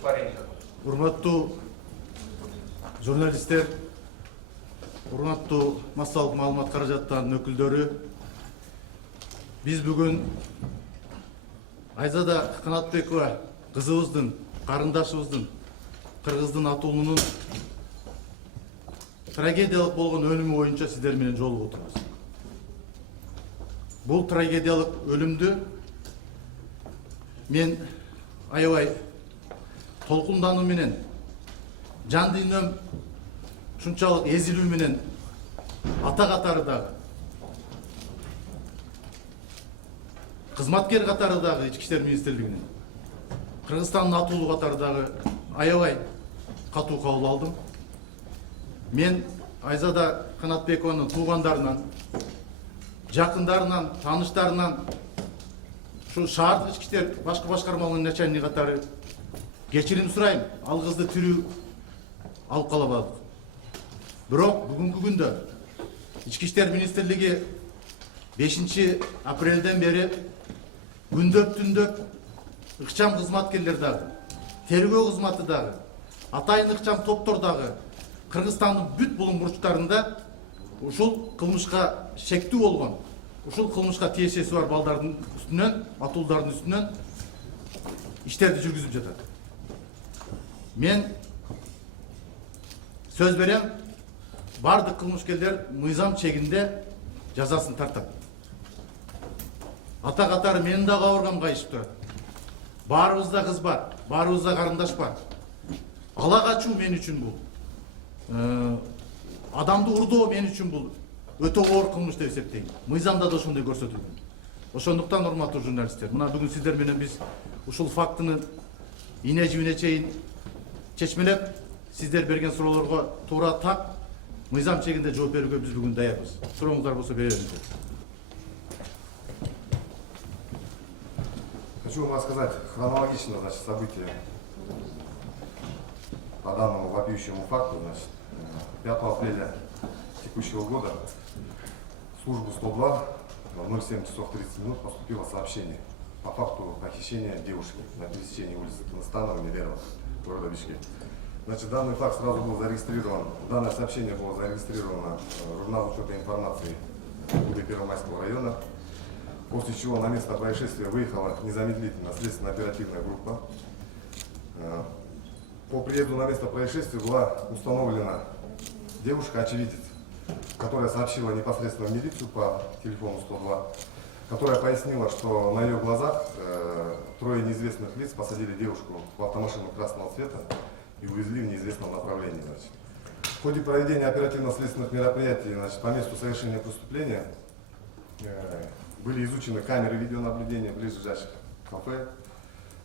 Урматтуу журналисттер, урматтуу массалык маалымат каражаттарынын өкүлдөрү, биз бүгүн Айзада Канатбекова кызыбыздын, карындашыбыздын, кыргыздын атуулунун трагедиялык болгон өлүмү боюнча сиздер менен жолугуп отурбуз. Бул трагедиялык өлүмдү мен аябай толкундануу менен, жан дүйнөм ушунчалык эзилүү менен ата катары дагы, кызматкер катары дагы Ички иштер министрлигинин, Кыргызстандын атуулу катары дагы аябай катуу кабыл алдым. Мен Айзада Канатбекованын туугандарынан, жакындарынан, тааныштарынан, ушу шаардык ички иштер башкы башкармалыгынын начальниги катары кечирим сурайм, ал кызды тирүү алып кала албадык. Бирок бүгүнкү күндө Ички иштер министрлиги 5 апрелден бери күндөп түндөп ыкчам кызматкерлер дагы, тергөө кызматы дагы, атайын ыкчам топтор дагы Кыргызстандын бүт булуң бурчтарында ушул кылмышка шектүү болгон, ушул кылмышка тиешеси бар балдардын үстүнөн, атуулдардын үстүнөн иштерди жүргүзүп жатат. Мен сөз берем, бардык кылмышкерлер мыйзам чегинде жазасын тартат. Ата катары менин да кабыргам кайышып турат. Баарыбызда кыз бар, баарыбызда карындаш бар. Ала качуу мен үчүн бул, адамды урдоо мен үчүн бул өтө оор кылмыш деп эсептейм. Мыйзамда да ошондой көрсөтүлгөн. Ошондуктан урматтуу журналисттер, мына бүгүн сиздер менен биз ушул фактыны ине жибине чейин чечмелеп, сиздер берген суроолорго туура так мыйзам чегинде жооп берүүгө биз бүгүн даярбыз. Сурооңуздар болсо бере бериңиздер. Хочу вам рассказать хронологично, значит, события по данному вопиющему факту. Значит, 5 апреля текущего года в службу 102 в 07 часов 30 минут поступило сообщение по факту похищения девушки на пересечении улицы Констанова и Неверова города Бишкек. Значит, данный факт сразу был зарегистрирован, данное сообщение было зарегистрировано в журнал учета информации УД Первомайского района, после чего на место происшествия выехала незамедлительно следственно-оперативная группа. По приезду на место происшествия была установлена девушка-очевидец, которая сообщила непосредственно в милицию по телефону 102, которая пояснила, что на ее глазах трое неизвестных лиц посадили девушку в автомашину красного цвета и увезли в неизвестном направлении. Значит. В ходе проведения оперативно-следственных мероприятий, значит, по месту совершения преступления были изучены камеры видеонаблюдения ближайших кафе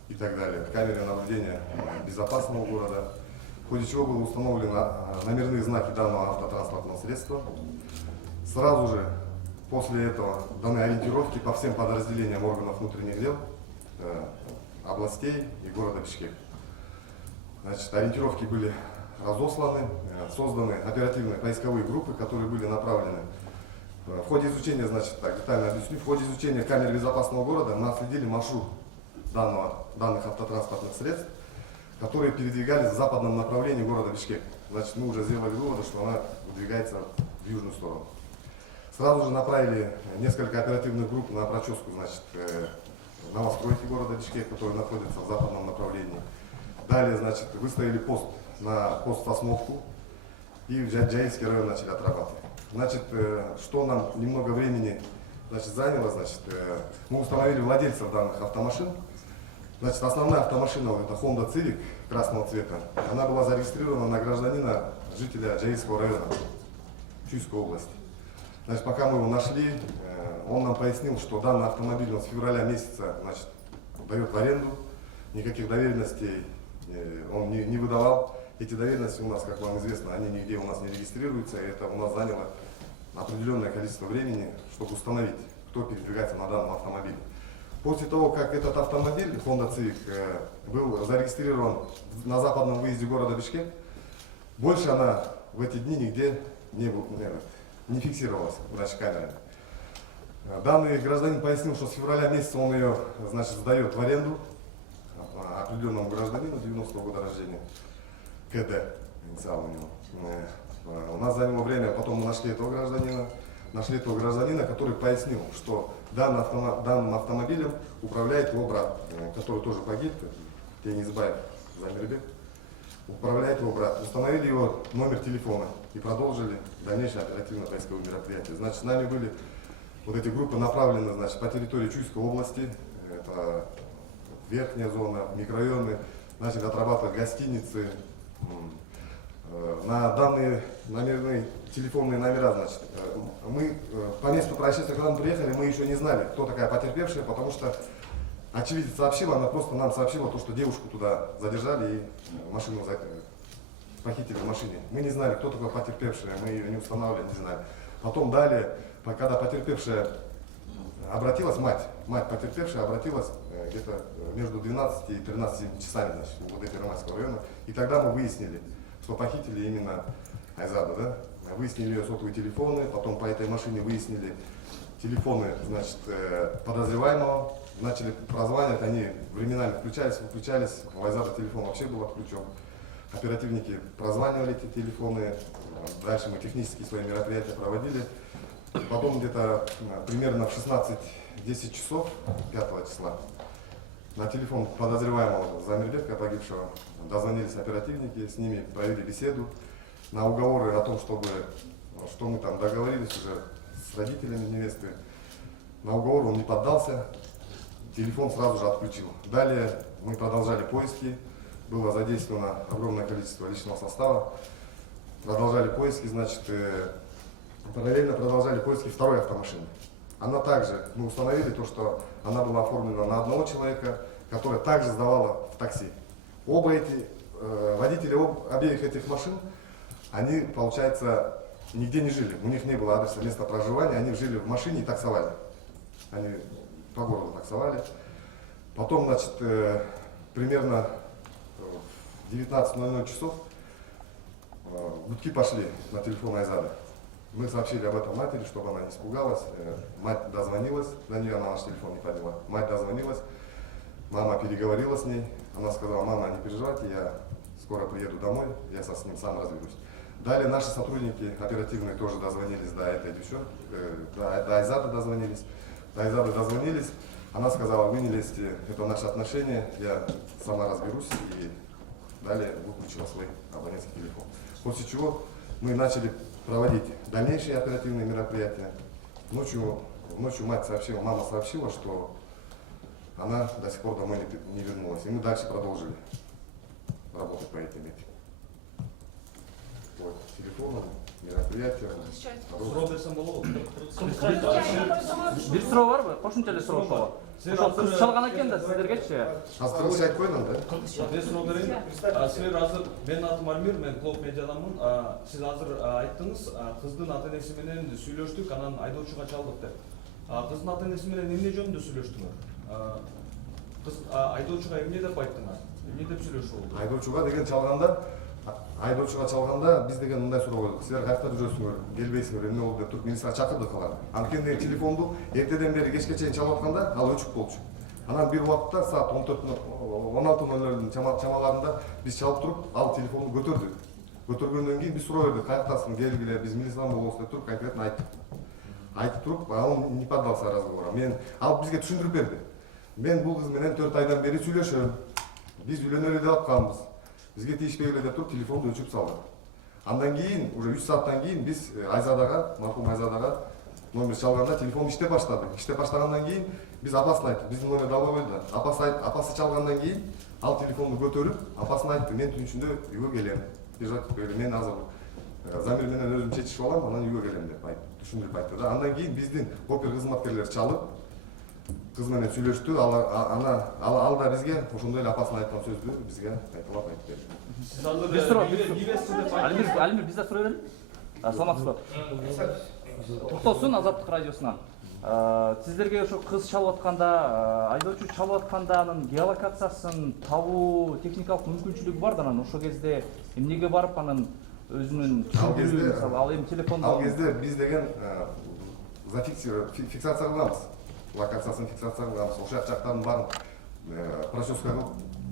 и так далее, камеры наблюдения безопасного города, в ходе чего было установлено номерные знаки данного автотранспортного средства. Сразу же после этого даны ориентировки по всем подразделениям органов внутренних дел, областей и города Бишкек. Значит, ориентировки были разосланы, созданы оперативные поисковые группы, которые были направлены. В ходе изучения, значит, так детально объясню, в ходе изучения камер безопасного города мы отследили маршрут данных автотранспортных средств, которые передвигались в западном направлении города Бишкек. Значит, мы уже сделали выводы, что она выдвигается в южную сторону. Сразу же направили несколько оперативных групп на проческу, значит, новостройки города Бишкек, которые находятся в западном направлении. Далее, значит, выставили пост на пост Сосновку и в Джаильский район начали отрабатывать. Значит, что нам немного времени, значит, заняло, значит, мы установили владельцев данных автомашин. Значит, основная автомашина, вот это Honda Civic красного цвета, она была зарегистрирована на гражданина, жителя Джаильского района, Чуйской области. Значит, пока мы его нашли, он нам пояснил, что данный автомобиль он с февраля месяца, значит, дает в аренду, никаких доверенностей он не выдавал. Эти доверенности у нас, как вам известно, они нигде у нас не регистрируются, и это у нас заняло определенное количество времени, чтобы установить, кто передвигается на данном автомобиле. После того, как этот автомобиль, Honda Civic, был зарегистрирован на западном выезде города Бишкек, больше она в эти дни нигде не фиксировалась, значит, камерами. Данный гражданин пояснил, что с февраля месяца он ее, значит, сдает в аренду. определенному гражданину 90-го года рождения, КД, инициал у него. У нас заняло время, потом мы нашли этого гражданина, который пояснил, что данным автомобилем управляет его брат, который тоже погиб, Денисбаев Замирбек. Управляет его брат. Установили его номер телефона и продолжили дальнейшее оперативно-поисковое мероприятие. Значит, с нами были вот эти группы направлены, значит, по территории Чуйской области, это верхняя зона, микрорайоны, начали отрабатывать гостиницы. На данные номерные телефонные номера, значит, мы по месту происшествия, когда мы приехали, мы еще не знали, кто такая потерпевшая, потому что очевидец сообщила, она просто нам сообщила то, что девушку туда задержали и машину похитили в машине. Мы не знали, кто такая потерпевшая, мы ее не устанавливали, не знали. Потом далее, когда потерпевшая обратилась, мать потерпевшая обратилась где-то между 12 и 13 часами, значит, в УВД Первомайского района, и тогда мы выяснили, что похитили именно Айзаду, да? Выяснили ее сотовые телефоны, потом по этой машине выяснили телефоны, значит, подозреваемого, начали прозванивать, они временами включались, выключались, у Айзада телефон вообще был отключен. Оперативники прозванивали эти телефоны, дальше мы технические свои мероприятия проводили. Потом где-то примерно в 16:10 часов 5 числа на телефон подозреваемого Замирбека, погибшего, дозвонились оперативники, с ними провели беседу на уговоры о том, что мы там договорились уже с родителями невесты. На уговор он не поддался, телефон сразу же отключил. Далее мы продолжали поиски, было задействовано огромное количество личного состава, продолжали поиски, значит, параллельно продолжали поиски второй автомашины. Она также, мы установили то, что она была оформлена на одного человека, который также сдавала в такси. Оба эти водители обеих этих машин, они, получается, нигде не жили. У них не было адреса места проживания, они жили в машине и таксовали. Они по городу таксовали. Потом, значит, примерно в 19:00 часов гудки пошли на телефон Айзады. Мы сообщили об этом матери, чтобы она не испугалась. Мать дозвонилась, до нее она наш телефон не подняла. Мать дозвонилась, мама переговорила с ней. Она сказала: мама, не переживайте, я скоро приеду домой, я с ним сам разберусь. Далее наши сотрудники оперативные тоже дозвонились до этой девчонки, до Айзады дозвонились. До Айзады дозвонились, она сказала: вы не лезьте, это наши отношения, я сама разберусь, и далее выключила свой абонентский телефон. После чего мы начали проводить дальнейшие оперативные мероприятия. Ночью мать сообщила, мама сообщила, что она до сих пор домой не вернулась. И мы дальше продолжили работать по этим телефонам, мероприятиям. Бир суроо барбы? Кошумча эле суроо ошого. Ошол кыз чалган экен да сиздергечи. Азыр кыргызча айтып коеюн да. Мен суроо берейин. Силер азыр менин атым Альмир, мен Клоп медиадамын. Сиз азыр айттыңыз, кыздын ата энеси менен сүйлөштүк, анан айдоочуга чалдык деп. Кыздын ата энеси менен эмне жөнүндө сүйлөштүңөр? Кыз айдоочуга эмне деп айттыңар? Эмне деп сүйлөшүү болду? Айдоочуга чалганда биз деген мындай суроо койдук. Силер каякта жүрөсүңөр, келбейсиңер, эмне болду деп туруп милицияга чакырдык аларды. Анткени телефонду эртеден бери кечке чейин чалып атканда ал өчүк болчу. Анан бир убакытта саат 16:00 чамаларында биз чалып туруп, ал телефонду көтөрдү. Көтөргөндөн кийин биз суроо бердик: каяктасың, келгиле, биз милициядан болобуз деп туруп конкретно айттык. Айтып туруп, он не поддался разговору. Ал бизге түшүндүрүп берди. Мен бул кыз менен 4 айдан бери сүйлөшөм. Биз үйлөнөлү деп атканбыз. Бизге тийишпегиле деп туруп телефонду өчүрүп салды. Андан кийин, уже 3 сааттан кийин биз Айзадага, мархум Айзадага номер чалганда телефон иштеп баштады. Иштеп баштагандан кийин биз апасына айттык, биздин номерди албай койду да. Апасы чалгандан кийин ал телефонду көтөрүп, апасына айтты: мен түн ичинде үйгө келем. Мен азыр Замир менен өзүм чечишип алам, анан үйгө келем деп айтты, түшүндүрүп айтты да. Андан кийин биздин опер кызматкерлери чалып, кыз менен сүйлөштү. Ал да бизге ошондой эле апасына айткан сөздү бизге кайталап айтып берди. Сиз азыр Альмир, биз да суроо берели. Саламатсызбы? Токтосун Азаттык радиосунан. Сиздерге ошо кыз чалып атканда, айдоочу чалып атканда анын геолокациясын табуу техникалык мүмкүнчүлүгү бар да, анан ошол кезде эмнеге барып анын өзүнүн түшүндүрүү, мисалы ал эми телефондо. Ал кезде биз деген фиксация кылабыз. Локациясын фиксация кылабыз. Ошол жактардын баарын проческа кылып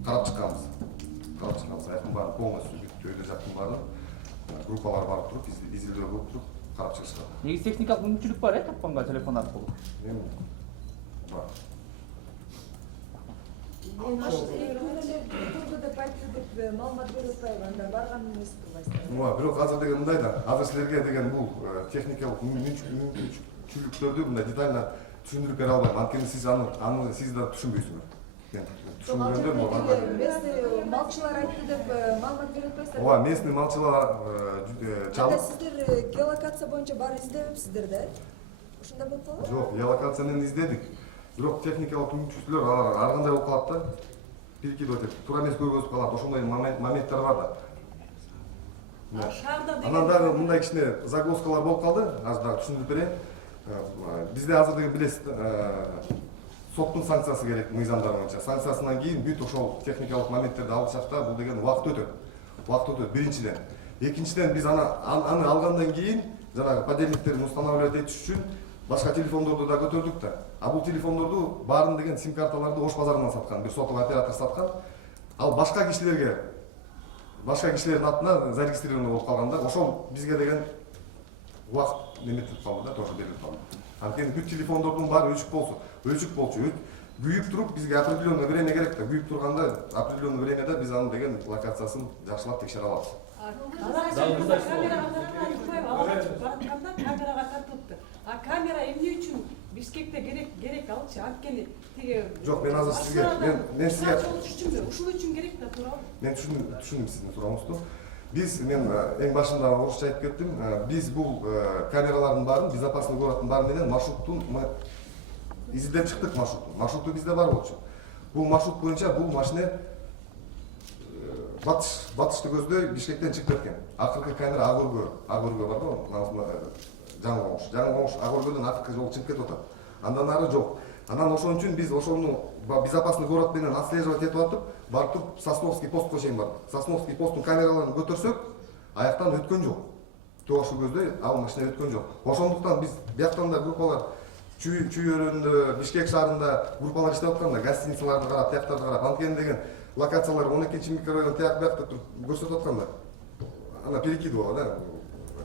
карап чыкканбыз. Аяктын баарын полностью бүттү, өйдө жактын баарын группалар барып туруп, изилдөө кылып туруп карап чыгышкан. Негизи техникалык мүмкүнчүлүк бар тапканга телефон аркылуу. Эми бар. Турду деп айтты деп маалымат берип атпайбы, анда барган эмес турбайсыздар. Бирок азыр деген мындай да, азыр силерге деген бул техникалык мүмкүнчүлүктөрдү мындай детально түшүндүрүп бере албайм. Анткени сиз аны сиз да түшүнбөйсүңөр. Түшүнгөндө могу Местный малчылар айтты деп маалымат берип атпайсыздар. Ооба, местный малчылар чалып. Сиздер геолокация боюнча баары издебепсиздер да? Ошондой болуп калбы? Жок, геолокацияны издедик. Бирок техникалык мүмкүнчүлүктөр алар ар кандай болуп калат да. Перекидывать этип, туура эмес көргөзүп калат. Ошондой моменттер бар да. Анан дагы мындай кичине загвоздкалар болуп калды. Азыр дагы түшүндүрүп берейин. Бизде азыр деген билесиз, соттун санкциясы керек мыйзамдар боюнча. Санкциясынан кийин бүт ошол техникалык моменттерди алышакта бул деген убакыт өтөт. Биринчиден. Экинчиден биз аны алгандан кийин жанагы подельниктерин устанавливать этиш үчүн башка телефондорду да көтөрдүк да. А бул телефондорду баарын деген сим карталарды Ош базарынан саткан, бир сотовый оператор саткан. Ал башка кишилердин атына зарегистрирован болуп калганда, ошол бизге деген убакыт неметип калды да, тоже берилип калды. Анткени бүт телефондордун баары өчүк болчу. Күйүп туруп бизге определенное время керек да. Күйүп турганда определенное времяда биз анын деген локациясын жакшылап текшере алабыз. Камерага тартылыптыр. А камера эмне үчүн Бишкекте керек алчы? Анткени тиги Жок, мен азыр сизге мен сизге ушул үчүн керек да, туурабы? мен түшүндүм сиздин сурооңузду. Мен эң башында орусча айтып кеттим. Биз бул камералардын баарын, безопасный городдун баары менен маршруттун изилдеп чыктык маршрутту бизде бар болчу. Бул маршрут боюнча бул машина батышты көздөй Бишкектен чыгып кеткен. Акыркы камера ак өргө бар го, жаңы коңуш ак өргөдөн акыркы жол чыгып кетип атат. Андан ары жок. Анан ошон үчүн биз ошону безопасный город менен отслеживать этип атып, барып туруп Сосновский постко чейин бардык. Сосновский посттун камераларын көтөрсөк, аяктан өткөн жок. Тоошо көздөй ал машина өткөн жок. Ошондуктан биз бияктан да группалар Чүй өрөөнүндө, Бишкек шаарында группалар иштеп атканда, гостиницаларды карап, тияктарды карап, анткени деген локациялар 12-микрорайон тияк биякта туруп көрсөтүп атканда, ана перекидывала да.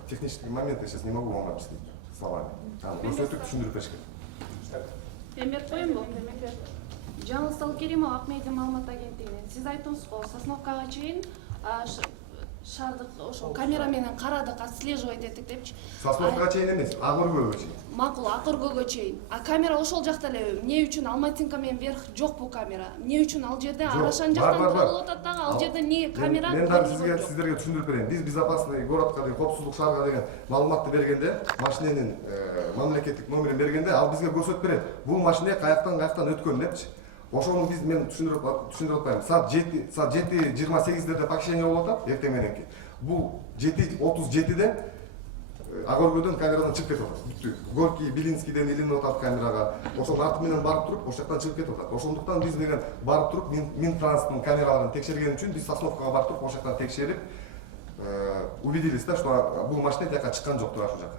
Технический момент сейчас не могу вам объяснить словами. Көрсөтүп түшүндүрүп беришкен. Мен берип коеюнбу? Жаңыл Салкеримова, Ак медиа маалымат агенттигинен. Сиз айттыңыз го, Сосновкага чейин шаардык ошо камера менен карадык, отслеживать эттик депчи. Сосновкага чейин эмес, ак өргөгө чейин. Макул, ак өргөгө чейин. А камера ошол жакта эле. Эмне үчүн Алматинка менен вверх жок бул камера? Эмне үчүн ал жерде Арашан жактан табылып атат дагы, ал жерде эмне камера? Мен дагы сиздерге түшүндүрүп берейин. Биз безопасный городко деген, коопсуздук шаарга деген маалыматты бергенде, машиненин мамлекеттик номерин бергенде, ал бизге көрсөтүп берет. Бул машина каяктан өткөн депчи. Ошону мен түшүндүрүп атпайм. Саат 7:28 покушение болуп атат эртең мененки. Бул 7:37 ак өргөдөн камерадан чыгып кетип атат. Бүттү. Горький, Белинскийден илинип атат камерага. Ошол арты менен барып туруп, ошол жактан чыгып кетип атат. Ошондуктан биз деген барып туруп, Минтранспорттун камераларын текшерген үчүн биз Сосновкага барып туруп, ошол жактан текшерип, убедились да, что бул машина тияка чыккан жок тура ошол жака.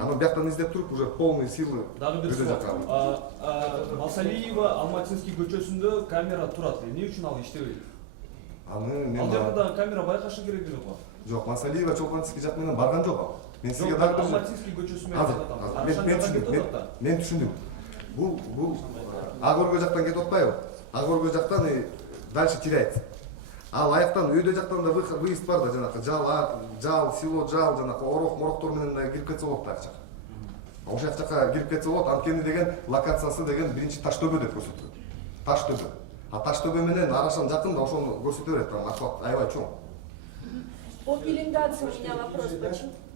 Анан бияктан издеп туруп, уже полный силы Дагы бир суроо. Масалиева Алматинский көчөсүндө камера турат. Эмне үчүн ал иштебейт? Ал жерде дагы камера байкашы керек эле го. Жок, Масалиева Чолпантский жак менен барган жок ал. Мен сизге дагы Алматинский көчөсү менен мен түшүндүм. Бул ак өргө жактан кетип атпайбы? Ак өргө жактан дальше теряется. Ал аяктан өйдө жактан да выезд бар да, жанакы жал, село жал, жанакы мороктор менен да кирип кетсе болот да ачак. Ошол жака кирип кетсе болот, анткени деген локациясы деген биринчи Таштөбө деп көрсөтөт. Таштөбө. А Таштөбө менен Арашан жакын да, ошону көрсөтө берет, там асфальт аябай чоң. По пеленгации у меня вопрос.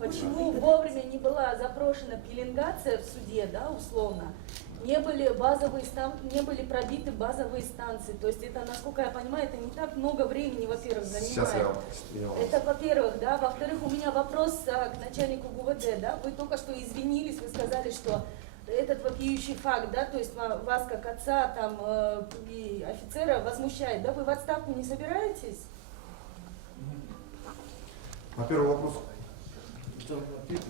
Почему вовремя не была запрошена пеленгация в суде, да, условно? Не были пробиты базовые станции. То есть это, насколько я понимаю, это не так много времени, во-первых, занимает. Это во-первых, да. Во-вторых, у меня вопрос к начальнику ГУВД, да. Вы только что извинились, вы сказали, что этот вопиющий факт, да, то есть вас как отца там и офицера возмущает, да. Вы в отставку не собираетесь? По первому вопросу.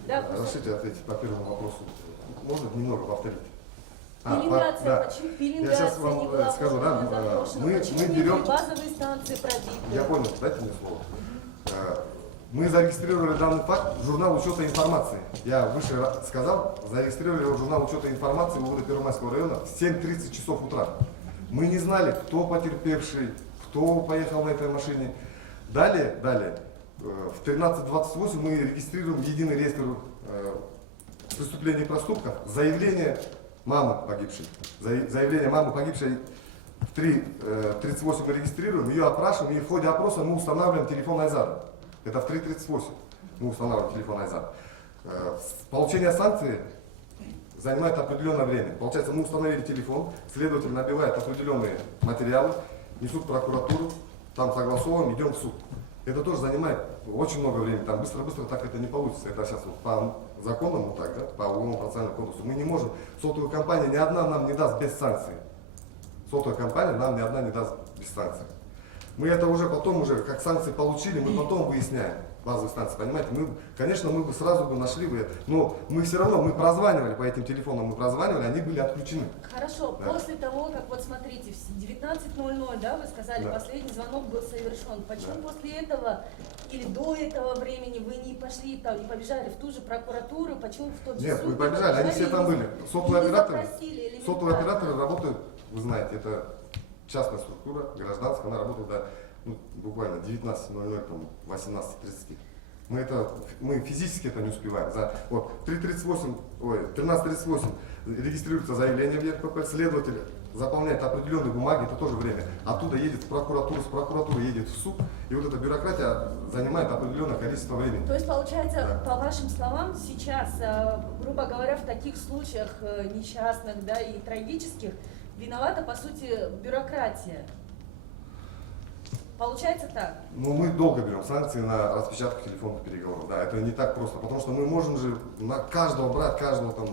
Да, Разрешите ответить по первому вопросу. Можно немного повторить? Пеленгация, да. почему Я сейчас пеленгация вам не была скажу, да, запрошена? мы Почему не берем- были базовые станции пробиты? Я понял, дайте мне слово. Мы зарегистрировали данный факт в журнал учета информации. Я выше сказал, зарегистрировали его в журнал учета информации УВД Первомайского района в 7:30 часов утра. Мы не знали, кто потерпевший, кто поехал на этой машине. Далее, в 13:28 мы регистрируем единый реестр преступлений и проступков, заявление мамы погибшей. Заявление мамы погибшей в 3:38 мы регистрируем, ее опрашиваем, и в ходе опроса мы устанавливаем телефон Айзада. Это в 3:38 мы устанавливаем телефон Айзада. Получение санкции занимает определенное время. Получается, мы установили телефон, следователь набивает определенные материалы, несут в прокуратуру, там согласовываем, идем в суд. Это тоже занимает очень много времени, там быстро-быстро так это не получится. Это сейчас вот по законному так, да, по уголовному процессуальному кодексу. Мы не можем, сотовая компания ни одна нам не даст без санкций. Сотовая компания нам ни одна не даст без санкций. Мы это уже потом, как санкции получили, мы потом выясняем базовые станции, понимаете? Конечно, мы бы сразу бы нашли бы, но мы все равно, мы прозванивали по этим телефонам, они были отключены. Хорошо, Да. после того, как вот смотрите, в 19:00, да, вы сказали, Да. последний звонок был совершен. Почему Да. после этого или до этого времени вы не пошли там, не побежали в ту же прокуратуру? Почему в тот же Нет, суд мы не побежали, они все там были. и Сотовые не операторы, запросили элементарно? сотовые операторы работают, вы знаете, это частная структура, гражданская, она работает до буквально 19:00, там, 18:30. Мы физически это не успеваем. Вот 13:38 регистрируется заявление в ЕРПП, следователь заполняет определенные бумаги, это тоже время. Оттуда едет в прокуратуру, с прокуратуры едет в суд, и вот эта бюрократия занимает определенное количество времени. То есть, получается, Да. по вашим словам, сейчас, грубо говоря, в таких случаях несчастных, да, и трагических, виновата, по сути, бюрократия. Получается так? Ну, мы долго берем санкции на распечатку телефонных переговоров. Да, это не так просто, потому что мы можем же на каждого брать, каждого там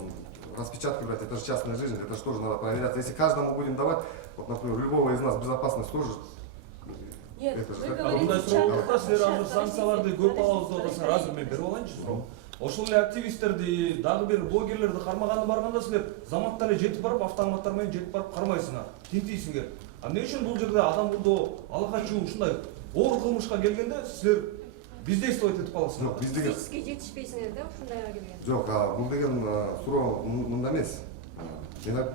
распечатки брать, это же частная жизнь, это же тоже надо проверяться. Если каждому будем давать, вот, например, у любого из нас безопасность тоже. Нет, Это же вы так. говорите, мындай суроолукта силер азыр Подождите, санкцияларды көп алабыз деп подождите, атасыңар, азыр мен берип алайынчы суроо. Ошол эле активисттерди, дагы бир блогерлерди кармаганы барганда силер заматта эле жетип барып, автоматтар менен жетип барып кармайсыңар, тинтийсиңер. А эмне үчүн бул жерде адам бурдоо ала качуу ушундай оор кылмышка келгенде силер бездействовать этип каласыңар? Жоқ, біз деген Физически жетишпейсиңер да ушундайга келгенде. жоқ, бул деген суроо мындай эмес.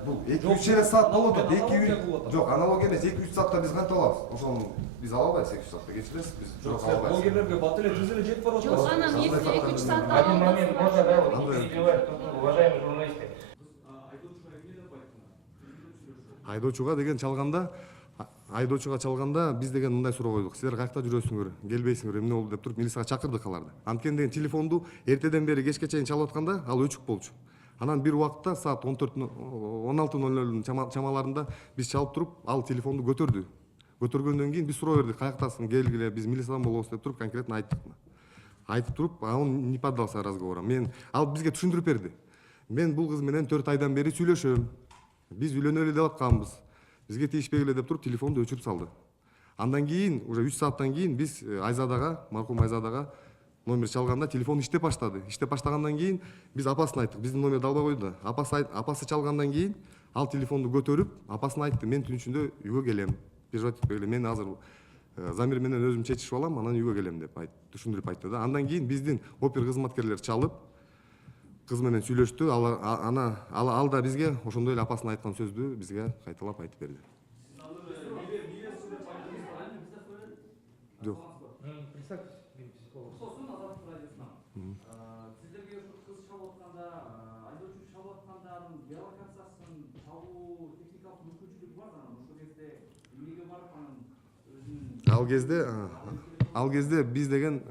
Бул Жоқ, 2-3 саат болот, аналогия кылып атат. Жоқ, аналогия эмес, 2-3 саатта биз кантип алабыз? Ошону биз ала албайбыз 2-3 саатта, кечиресиз, биз Жок, жок силер ала албайбыз. блогерлерге бат эле тез эле жетип барып Жок, атасыңар. анан если Қандай 2-3 фактор саатта бар? Один момент, можно, да, вот Андай. перебивать, уважаемые журналисты. Айдоочуга деген чалганда биз деген мындай суроо койдук. Силер каякта жүрөсүңөр, келбейсиңер, эмне болду деп туруп милицияга чакырдык аларды. Анткени деген телефонду эртеден бери кечке чейин чалып атканда ал өчүк болчу. Анан бир убакытта саат 16:00 чамаларында биз чалып туруп, ал телефонду көтөрдү. Көтөргөндөн кийин биз суроо бердик, каяктасың, келгиле, биз милициядан болобуз деп туруп конкретно айттык. Айтып туруп, он не поддался разговорам. Ал бизге түшүндүрүп берди. Мен бул кыз менен 4 айдан бери сүйлөшөм. Биз үйлөнөлү деп атканбыз. Бизге тийишпегиле деп туруп телефонду өчүрүп салды. Андан кийин, уже 3 сааттан кийин биз Айзадага, маркум Айзадага номер чалганда телефон иштеп баштады. Иштеп баштагандан кийин биз апасын айттык. Биздин номерди албай койду. Апасы чалгандан кийин ал телефонду көтөрүп, апасына айтты, мен түн ичинде үйгө келем. Переживать этпегиле, мен азыр Замир менен өзүм чечишип алам, анан үйгө келем деп түшүндүрүп айтты да. Андан кийин биздин опер кызматкерлер чалып, кыз менен сүйлөштү. Ал да бизге ошондой эле апасына айткан сөздү бизге кайталап айтып берди. Жок. Сосын Азаттык радиосунан. Сиздерге ушу кыз чалып атканда, айдоочу чалып аткандардын геолокациясын табуу техникалык мүмкүнчүлүгү бар анан ошол кезде эмнеге барып анан Ал кезде биз деген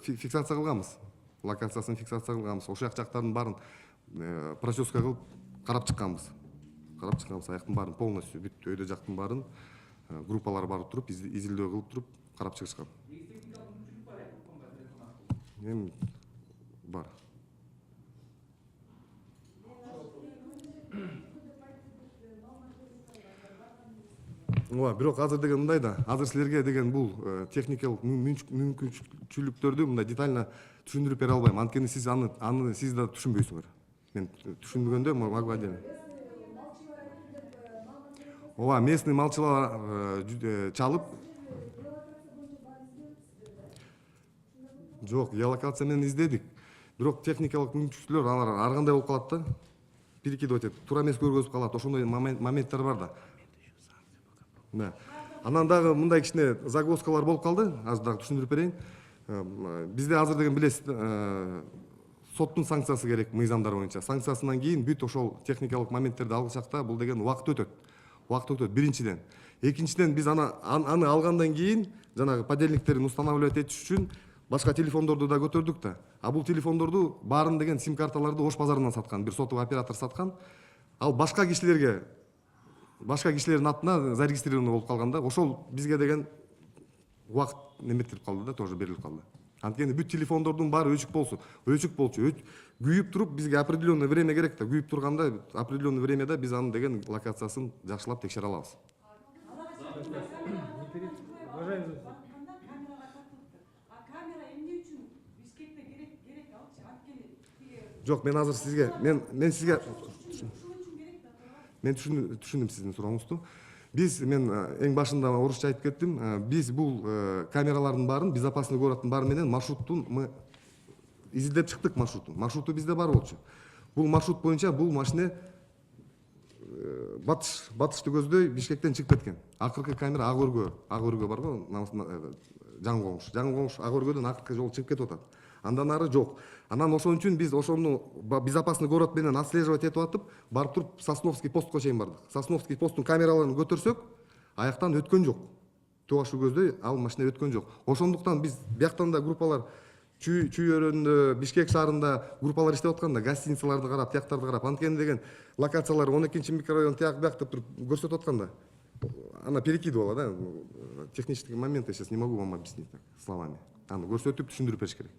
фиксация кылганбыз. Локациясын фиксация кылганбыз. Ошол жактардын баарын проческа кылып карап чыкканбыз. Аяктын баарын полностью бүт өйдө жактын баарын группалар барып туруп, изилдөө кылып туруп карап чыгышкан. Эми бар. Бирок азыр деген мындай да, азыр силерге деген бул техникалык мүмкүнчүлүктөрдү мындай детально түшүндүрүп бере албайм. Анткени сиз аны сиз да түшүнбөйсүңөр. Мен түшүнбөгөндө могу отдельно. Ооба, местный малчылар чалып. Жок, геолокация менен издедик. Бирок техникалык мүмкүнчүлүктөр алар ар кандай болуп калат да. Перекидывать этип, туура эмес көргөзүп калат. Ошондой моменттер бар да. Да. Анан дагы мындай кичине загвоздкалар болуп калды. Азыр дагы түшүндүрүп берейин. Бизде азыр деген билесиз, соттун санкциясы керек мыйзамдар боюнча. Санкциясынан кийин бүт ошол техникалык моменттерди алышакта бул деген убакыт өтөт. Убакыт өтөт биринчиден. Экинчиден биз аны алгандан кийин жанагы подельниктерин устанавливать этиш үчүн башка телефондорду да көтөрдүк да. А бул телефондорду баарын деген сим карталарды Ош базарынан саткан, бир сотовый оператор саткан. Ал башка кишилердин атына зарегистрирован болуп калган да. Ошол бизге деген убакыт неметип калды да, тоже берилип калды. Анткени бүт телефондордун баары өчүк болчу. Күйүп туруп бизге определенное время керек да. Күйүп турганда определенное времяда биз анын деген локациясын жакшылап текшере алабыз. Жок, мен азыр сизге мен түшүндүм сиздин сурооңузду. Мен эң башында орусча айтып кеттим. Биз бул камералардын баарын, безопасный городдун баары менен маршруттун мы изилдеп чыктык маршрутту. Маршрутту бизде бар болчу. Бул маршрут боюнча бул машина батышты көздөй Бишкектен чыгып кеткен. Акыркы камера ак өргө бар го, жаңы коңуш ак өргөдөн акыркы жол чыгып кетип атат. Андан ары жок. Анан ошон үчүн биз ошону безопасный город менен отслеживать этип атып, барып туруп Сосновский постко чейин бардык. Сосновский посттун камераларын көтөрсөк, аяктан өткөн жок. Тугашы көздөй ал машина өткөн жок. Ошондуктан биз бияктан да группалар Чүй өрөөнүндө, Бишкек шаарында группалар иштеп атканда, гостиницаларды карап, тияктарды карап, анткени деген локациялар 12-чи микрорайон тияк бияк деп туруп көрсөтүп атканда, она перекидывала, да, технические моменты, сейчас не могу вам объяснить так, словами. Аны көрсөтүп түшүндүрүп бериш керек.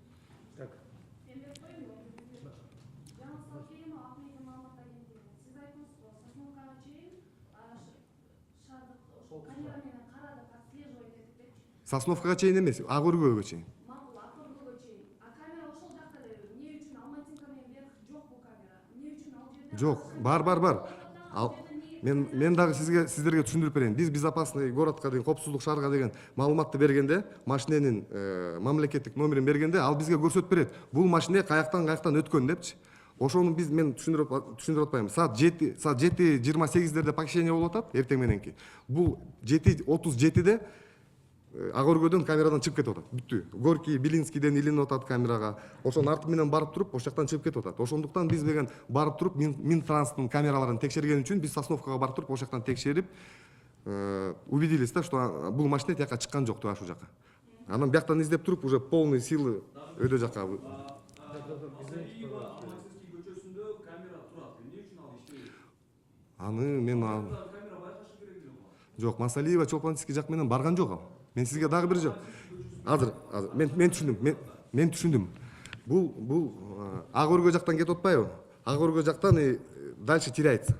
Сосновкага чейин эмес, ак өргөгө чейин. Жок, бар. Мен дагы сиздерге түшүндүрүп берейин. Биз безопасный городко деген, коопсуздук шаарга деген маалыматты бергенде, машиненин мамлекеттик номерин бергенде, ал бизге көрсөтүп берет. Бул машина каяктан өткөн депчи. Ошону мен түшүндүрүп атпайм. Саат 7:28 похищение болуп атат, эртең мененки. Бул 7:37 ак өргөдөн камерадан чыгып кетип атат. Бүттү. Горький, Белинскийден илинип атат камерага. Ошонун арты менен барып туруп, ошол жактан чыгып кетип атат. Ошондуктан биз деген барып туруп, Минтранстын камераларын текшерген үчүн биз Сосновкага барып туруп, ошол жактан текшерип, убедились да, что бул машина тияка чыккан жок, ушул жака. Анан бияктан издеп туруп, уже полный силы өйдө жака. Аны мен жок, Масалиева, Чолпанский жак менен барган жок ал. Мен сизге дагы бир жок. Азыр мен түшүндүм. Бул ак өргө жактан кетип атпайбы? Ак өргө жактан дальше теряется.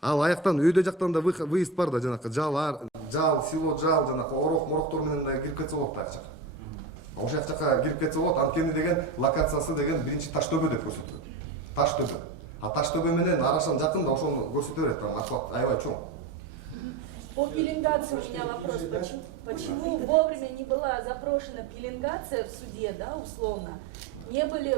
Ал аяктан өйдө жактан да выезд бар да, жанакы село жал, жанакы мороктор менен да кирип кетсе болот да ак жака. Ошол жака кирип кетсе болот, анткени деген локациясы деген биринчи Таштөбө деп көрсөтөт. Таштөбө. А Таштөбө менен Арашан жакында, ошону көрсөтө берет, там асфальт аябай чоң. По пеленгации у меня вопрос. Почему вовремя не была запрошена пеленгация в суде, да, условно? Не были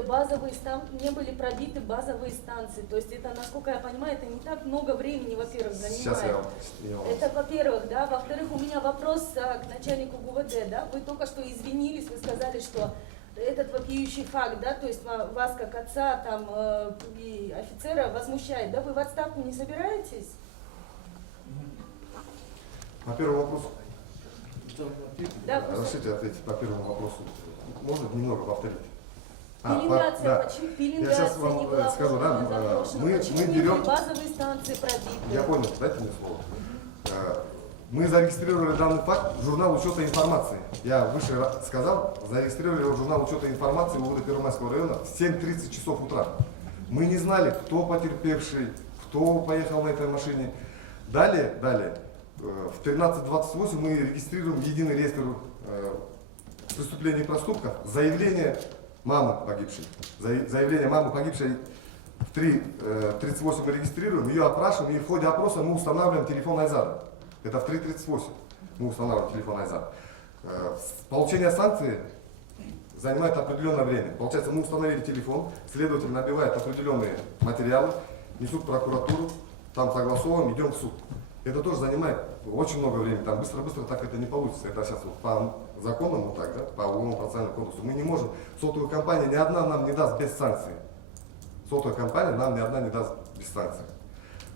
пробиты базовые станции. То есть это, насколько я понимаю, это не так много времени, во-первых, занимает. Это, во-первых, да. Во-вторых, у меня вопрос к начальнику ГУВД, да. Вы только что извинились, вы сказали, что этот вопиющий факт, да, то есть вас как отца там и офицера возмущает, да. Вы в отставку не собираетесь? По первому вопросу. Да, разрешите ответить по первому вопросу. Можно немного повторить? Пеленгация, да. почему Я пеленгация сейчас вам не была скажу, да, мы берем... базовые станции пробиты? Я понял, дайте мне слово. Мы зарегистрировали данный факт в журнал учета информации. Я выше сказал, зарегистрировали журнал учета информации УВД Первомайского района в 7:30 часов утра. Мы не знали, кто потерпевший, кто поехал на этой машине. Далее, в 13:28 мы регистрируем единый реестр преступлений и проступков, заявление мамы погибшей. в 3.38 мы регистрируем, ее опрашиваем, и в ходе опроса мы устанавливаем телефон Айзада. Это в 3.38 мы устанавливаем телефон Айзада. Получение санкции занимает определенное время. Получается, мы установили телефон, следователь набивает определенные материалы, несут в прокуратуру, там согласовываем, идем в суд. Это тоже занимает очень много времени. Там быстро-быстро так это не получится. Это сейчас вот по законам вот так, да, по уголовному процессуальному кодексу. Мы не можем, сотовая компания ни одна нам не даст без санкций. Сотовая компания нам ни одна не даст без санкций.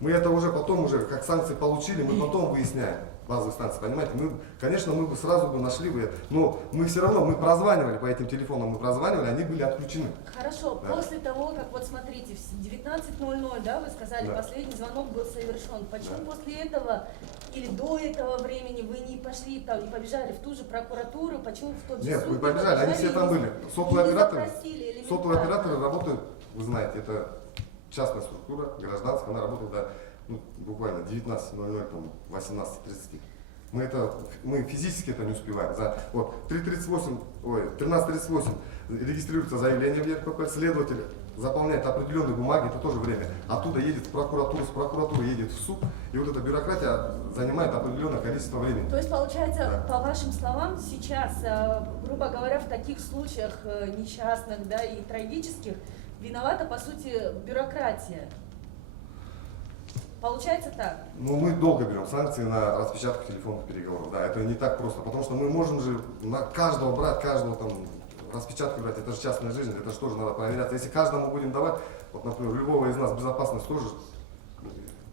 Мы это уже потом, уже как санкции получили, мы потом выясняем базовые станции, понимаете? Конечно, мы бы сразу бы нашли бы, но мы все равно, мы прозванивали по этим телефонам, мы прозванивали, они были отключены. Хорошо, Да. после того, как вот смотрите, в 19:00, да, вы сказали, Да. последний звонок был совершен. Почему Да. после этого или до этого времени вы не пошли там, не побежали в ту же прокуратуру? Почему в тот же Нет, суд мы не побежали, они все там и не- были. Сотовые и не операторы, запросили элементарно? сотовые операторы работают, вы знаете, это частная структура, гражданская, она работает до буквально 19:00, там, 18:30. Мы физически это не успеваем. Вот 13:38 регистрируется заявление в ЕРПП, следователь заполняет определенные бумаги, это тоже время. Оттуда едет в прокуратуру, с прокуратуры едет в суд, и вот эта бюрократия занимает определенное количество времени. То есть, получается, Да. по вашим словам, сейчас, грубо говоря, в таких случаях несчастных, да, и трагических, виновата, по сути, бюрократия. Получается так? Ну, мы долго берем санкции на распечатку телефонных переговоров. Да, это не так просто, потому что мы можем же на каждого брать, каждого там распечатку брать, это же частная жизнь, это же тоже надо проверяться. Если каждому будем давать, вот, например, любого из нас безопасность тоже.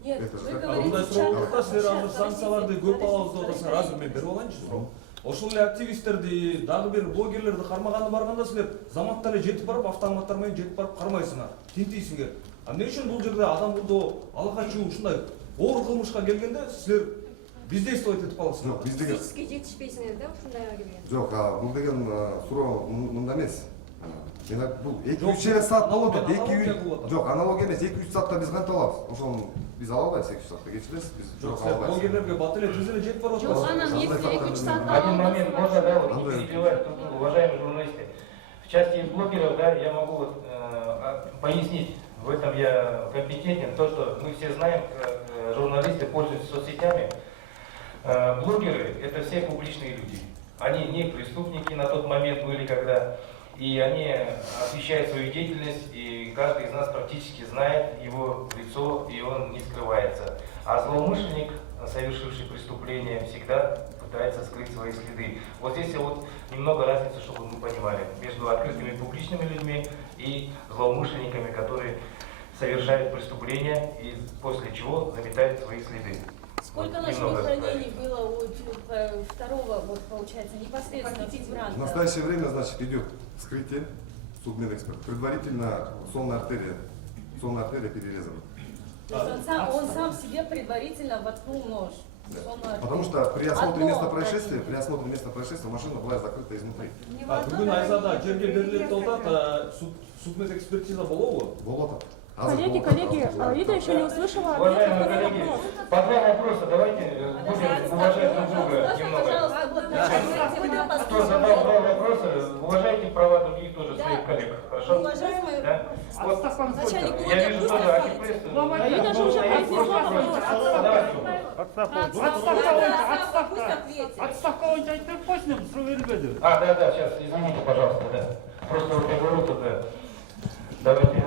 Нет, Это же вы как- говорите, Мындай сейчас- суроолторда силер азыр сейчас, санкцияларды көп подождите, алабыз деп атасыңар. Азыр мен берип алайынчы суроо. Ошол эле активисттерди, дагы бир блогерлерди кармаганы барганда силер заматта эле жетип барып, автоматтар менен жетип барып кармайсыңар, тинтийсиңер. А эмне үчүн бул жерде адам курдоо, ала качуу ушундай оор кылмышка келгенде силер бездействовать этип каласыңар? Жоқ, біз деген Физически жетишпейсиңер да ушундайга келген. жоқ, бул деген суроо мындай эмес. Мен бул Жоқ, 2-3 саат болот. мен аналогия кылып атам. Жоқ, аналогия эмес. 2-3 саатта биз кантип алабыз? Ошону биз ала албайбыз 2-3 саатта. Кечиресиз, биз Жок, жоқ силер ала албайбыз. блогерлерге бат эле тез эле жетип барып Жоқ, атасыңар. анан если 2-3 саат Один момент, можно, да, вот не Андай. перебивать, тут, уважаемые журналисты. В части блогеров, да, я могу вот, пояснить, в этом я компетентен, то, что мы все знаем, как журналисты пользуются соцсетями. Блогеры – это все публичные люди. Они не преступники на тот момент были, когда, и они освещают свою деятельность, и каждый из нас практически знает его лицо, и он не скрывается. А злоумышленник, совершивший преступление, всегда пытается скрыть свои следы. Вот здесь вот немного разницы, чтобы мы понимали, между открытыми публичными людьми и злоумышленниками, которые совершают преступления и после чего заметают свои следы. Сколько Вот ночных немного хранений было у второго, вот, получается, непосредственно фигуранта? В настоящее время, значит, идет вскрытие, судмедэксперт. Предварительно сонная артерия перерезана. То есть он сам себе предварительно воткнул нож. в сонную артерию. Потому что при осмотре места Одно происшествия, ранение. машина была закрыта изнутри. Не в одном Бүгүн Айзада ранении, жерге а берилет деп несколько. атат, судмед экспертиза болобу? Болото. Коллеги, Рита еще не услышала ответ на Уважаемые второй коллеги, вопрос. по два вопроса давайте будем уважать друг друга Можно, немного. пожалуйста, вот, давайте Кто задал два вопроса, уважайте права других тоже, Да. своих коллег, хорошо? Уважаемый Да? Вот, начальник я ГУВД, вижу пусть тоже ответит. антипресс. Рита же уже произнесла вопрос. Давайте. Отставка, пусть ответит. Да, сейчас, извините, пожалуйста, да. Просто вот я говорю тут, да. Давайте,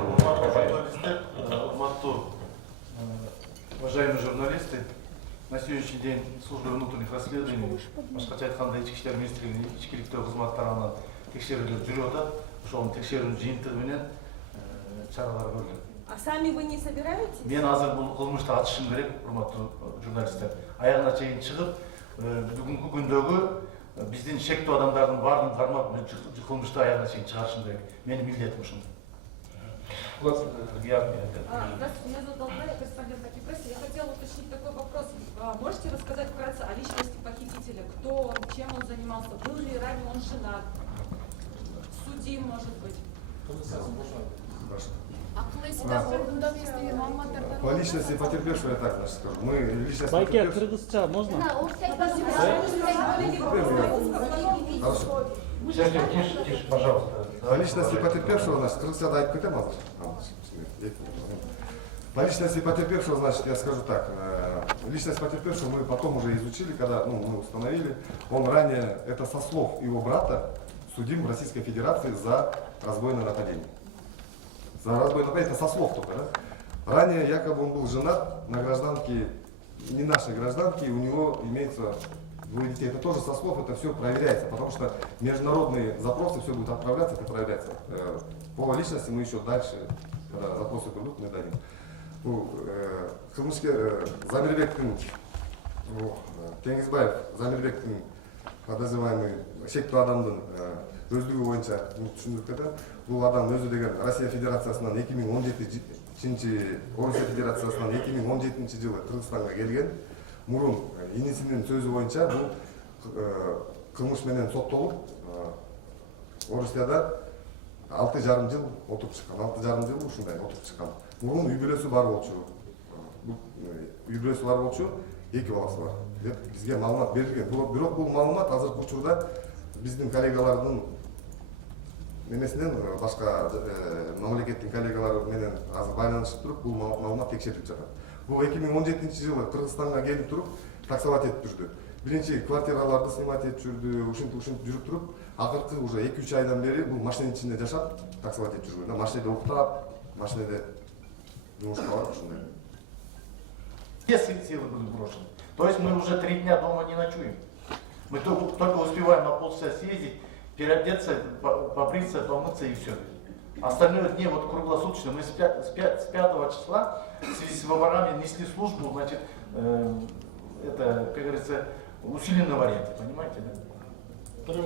Уважаемые журналисты, на сегодняшний день служба внутренних расследований Башкача айтканда ички иштер министрлигинин ичкиликтөө кызматы тарабынан текшерүүлөр жүрүп атат. Ошонун текшерүүнүн жыйынтыгы менен чаралар көрүлөт. А сами вы не собираетесь? Мен азыр бул кылмышты ачышым керек, урматтуу журналисттер. Аягына чейин чыгып, бүгүнкү күндөгү биздин шектүү адамдардын баардыгын кармап кылмышты аягына чейин чыгарышым керек. Менин милдетим ушул. вот, я... Здравствуйте, меня зовут Алтая, корреспондент «Антипресса». Я хотела уточнить такой вопрос. Можете рассказать вкратце о личности похитителя? Кто он, чем он занимался? Был ли ранее он женат? Судим, может быть? По личности потерпевшего я так, значит, скажу. Мы личность Байке, потерпевшего. кыргызча можно? Хорошо. Сергей, тише, тише, пожалуйста. По личности потерпевшего, значит, Кыргызстанда айтып кетем азыр. По личности потерпевшего, значит, я скажу так. Личность потерпевшего мы потом уже изучили, когда мы установили. Он ранее, это со слов его брата, судим в Российской Федерации за разбойное нападение. За разбойное нападение, это со слов только, да? Ранее якобы он был женат на гражданке, не нашей гражданке, и у него имеется двое детей. Это тоже со слов, это все проверяется, потому что международные запросы, все будет отправляться, это проверяется. По личности мы еще дальше, когда запросы придут, мы дадим. Кылмышкер Замирбектин, Теңизбаев Замирбектин подозреваемый шектүү адамдын өздүгү боюнча түшүндүрүп кетем. Бул адам өзү деген Россия Федерациясынан 2017 Орусия Федерациясынан 2017 жылы Кыргызстанга келген. Мурун инисинин сөзү боюнча бул кылмыш менен соттолуп Орусияда 6,5 жыл отуруп чыккан. 6,5 жыл ушундай отуруп чыккан. Мурун үй бүлөсү бар болчу. Үй бүлөсү бар болчу, 2 баласы бар деп бизге маалымат берилген. Бирок бул маалымат азыркы учурда биздин коллегалардын немесинен башка мамлекеттин коллегалары менен азыр байланышып туруп бул маалымат текшерилип жатат. Бул 2017 жылы Кыргызстанга келип туруп таксовать этип жүрдү. Биринчи квартираларды снимать этип жүрдү, ушинтип жүрүп туруп, акыркы уже 2-3 айдан бери бул машинанын ичинде жашап таксовать этип жүргөн. Машинеде уктап, машинеде жумушка барып ушундай. Все силы были брошены. То есть мы уже 3 дня дома не ночуем. Мы только успеваем на полчаса съездить, переодеться, побриться, помыться и все. Остальные дни вот круглосуточно. Мы с 5 числа в связи с выборами несли службу, значит, это, как говорится, усиленный вариант, понимаете, да? Второй